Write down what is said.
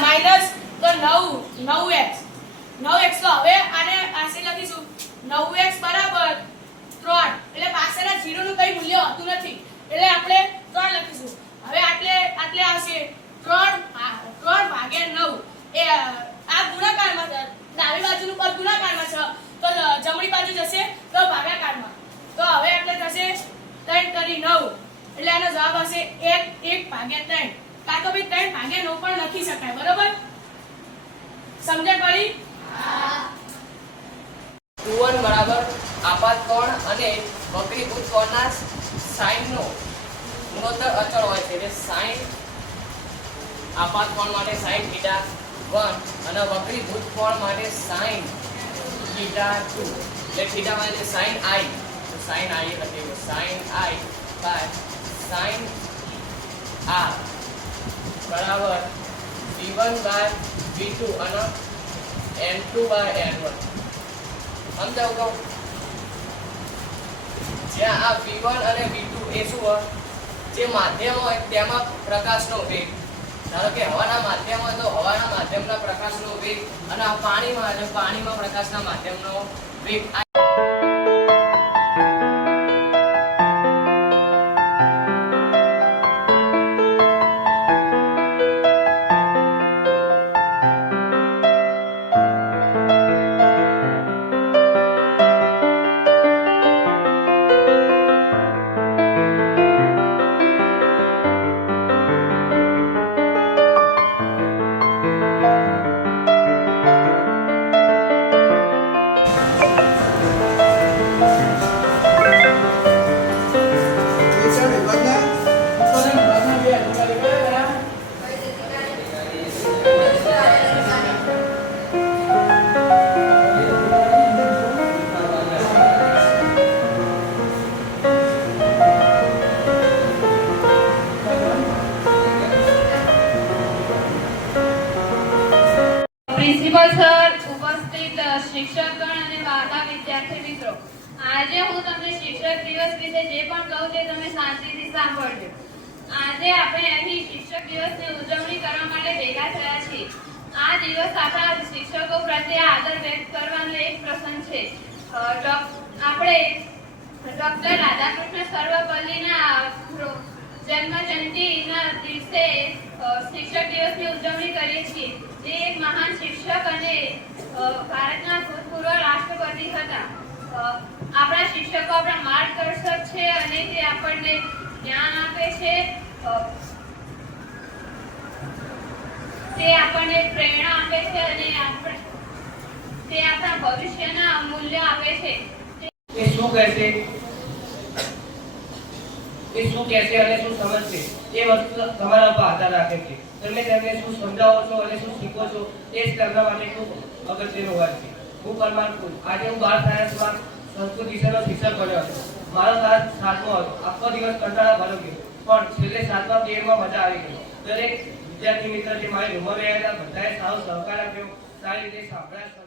Minus તો 9x તો હવે આને આસે લખીશું 9x બરાબર 3 એટલે પાછળના 0 નું કઈ મૂલ્ય હોતું નથી એટલે આપણે 3 લખીશું હવે આટલે આવશે 3 ભાગ્યા 9 એ આ ગુણાકારમાં છે ડાબી બાજુનું પદ ગુણાકારમાં છે તો જમણી બાજુ જશે તો ભાગાકારમાં તો હવે આટલે થશે 3 કરી 9 એટલે આનો જવાબ આવશે 1 ભાગ્યા 3 કાં તો ભાઈ 3 ભાગ્યા 9 પણ લખી શકાય બરોબર સમજણ પડી હા 2 બરાબર આપાત કોણ અને વક્રીભૂત કોણના sin નો ગુણોત્તર અચળ હોય છે એટલે sin આપાત કોણ માટે sin θ 1 અને વક્રીભૂત કોણ માટે sin θ 2 એટલે θ માટે sin i તો sin i લખીએ sin i by sin r બરાબર v1 બાય v2 અને n2 બાય n1 સમજાવ કહું જ્યાં આ v1 અને v2 એ શું હોય જે માધ્યમ હોય તેમાં પ્રકાશનો વેગ ધારો કે હવાના માધ્યમ હોય તો હવાના માધ્યમના પ્રકાશનો વેગ અને આ પાણીમાં પ્રકાશના માધ્યમનો વેગ પ્રિન્સિપલ સર, ઉપસ્થિત શિક્ષકગણ અને વાલા વિદ્યાર્થી મિત્રો, આજે હું તમને શિક્ષક દિવસ વિશે જે પણ કહું તે તમે શાંતિથી સાંભળજો. આજે આપણે અહીં શિક્ષક દિવસની ઉજવણી કરવા માટે ભેગા થયા છીએ. આ દિવસ આપણા શિક્ષકો પ્રત્યે આદર વ્યક્ત કરવાનો એક પ્રસંગ છે. આપણે ડોક્ટર રાધાકૃષ્ણ સર્વપલ્લીના જન્મ જયંતિના દિવસે શિક્ષક દિવસની ઉજવણી કરીએ છીએ. જે એક મહાન શિક્ષક અને ભારતના ભૂતપૂર્વ રાષ્ટ્રપતિ હતા. આપણા શિક્ષકો આપણા માર્ગદર્શક છે અને તે આપણને જ્ઞાન આપે છે, તે આપણને પ્રેરણા આપે છે અને તે આપણા ભવિષ્યના મૂલ્ય આપે છે. એ શું કહેશે, એ શું કહેશે અને શું સમજશે એ વસ્તુ તમારા પર આધાર રાખે છે. તમે તેમને શું સમજાવો છો અને શું શીખો છો એ જ તેમના માટે ખૂબ અગત્યનું હોય છે. હું પરમાર કુલ આજે હું 12 સાયન્સમાં સંસ્કૃત વિષયનો શિક્ષક બન્યો હતો. મારો ક્લાસ 7મો હતો. આખો દિવસ કંટાળા ભરો ગયો, પણ છેલ્લે 7મા પીરિયડમાં મજા આવી ગઈ. દરેક વિદ્યાર્થી મિત્ર જે મારી રૂમમાં રહ્યા હતા બધાએ સારો સહકાર આપ્યો, સારી રીતે સાંભળ્યા.